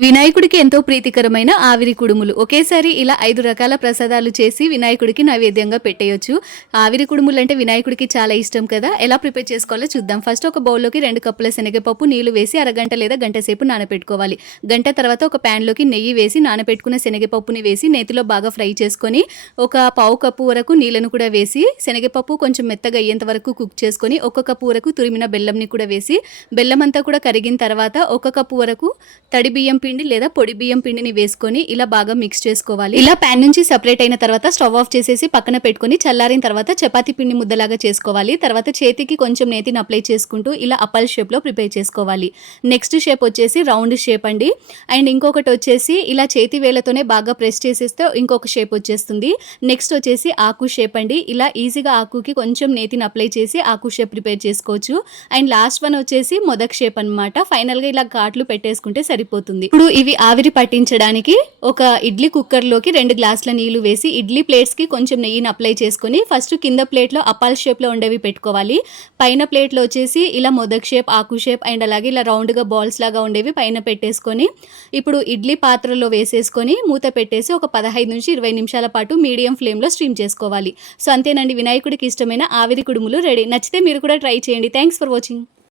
వినాయకుడికి ఎంతో ప్రీతికరమైన ఆవిరి కుడుములు. ఒకేసారి ఇలా ఐదు రకాల ప్రసాదాలు చేసి వినాయకుడికి నైవేద్యంగా పెట్టేయొచ్చు. ఆవిరి కుడుములు అంటే వినాయకుడికి చాలా ఇష్టం కదా. ఎలా ప్రిపేర్ చేసుకోవాలో చూద్దాం. ఫస్ట్ ఒక బౌల్లోకి రెండు కప్పుల శనగపప్పు నీళ్ళు వేసి అరగంట లేదా గంట సేపు నానబెట్టుకోవాలి గంట తర్వాత ఒక ప్యాన్లోకి నెయ్యి వేసి నానబెట్టుకున్న శనగపప్పుని వేసి నేతిలో బాగా ఫ్రై చేసుకొని ఒక పావు కప్పు వరకు నీళ్ళను కూడా వేసి శనగపప్పు కొంచెం మెత్తగా అయ్యేంత వరకు కుక్ చేసుకొని ఒక కప్పు వరకు తురిమిన బెల్లంని కూడా వేసి బెల్లం అంతా కూడా కరిగిన తర్వాత ఒక కప్పు వరకు తడి బియ్యం పిండి లేదా పొడి బియ్యం పిండిని వేసుకొని ఇలా బాగా మిక్స్ చేసుకోవాలి. ఇలా ప్యాన్ నుంచి సెపరేట్ అయిన తర్వాత స్టవ్ ఆఫ్ చేసేసి పక్కన పెట్టుకొని చల్లారిన తర్వాత చపాతీ పిండి ముద్దలాగా చేసుకోవాలి. తర్వాత చేతికి కొంచెం నేతిని అప్లై చేసుకుంటూ ఇలా అప్పల్ షేప్లో ప్రిపేర్ చేసుకోవాలి. నెక్స్ట్ షేప్ వచ్చేసి రౌండ్ షేప్ అండి. అండ్ ఇంకొకటి వచ్చేసి ఇలా చేతి వేలతోనే బాగా ప్రెస్ చేసేస్తే ఇంకొక షేప్ వచ్చేస్తుంది. నెక్స్ట్ వచ్చేసి ఆకు షేప్ అండి. ఇలా ఈజీగా ఆకుకి కొంచెం నేతిని అప్లై చేసి ఆకు షేప్ ప్రిపేర్ చేసుకోవచ్చు. అండ్ లాస్ట్ వన్ వచ్చేసి మొదక్ షేప్ అనమాట ఫైనల్గా ఇలా ఘాట్లు పెట్టేసుకుంటే సరిపోతుంది. ఇప్పుడు ఇవి ఆవిరి పట్టించడానికి ఒక ఇడ్లీ కుక్కర్లోకి రెండు గ్లాసుల నీళ్ళు వేసి ఇడ్లీ ప్లేట్స్కి కొంచెం నెయ్యిని అప్లై చేసుకొని ఫస్ట్ కింద ప్లేట్లో అపాల్ షేప్లో ఉండేవి పెట్టుకోవాలి. పైన ప్లేట్లో వచ్చేసి ఇలా మొదక్ షేప్ ఆకు షేప్ అండ్ అలాగే ఇలా రౌండ్గా బాల్స్ లాగా ఉండేవి పైన పెట్టేసుకొని ఇప్పుడు ఇడ్లీ పాత్రలో వేసేసుకొని మూత పెట్టేసి ఒక పదహైదు నుంచి ఇరవై నిమిషాల పాటు మీడియం ఫ్లేమ్లో స్ట్రీమ్ చేసుకోవాలి. సో అంతేనండి. వినాయకుడికి ఇష్టమైన ఆవిరి కుడుములు రెడీ. నచ్చితే మీరు కూడా ట్రై చేయండి. Thanks for watching.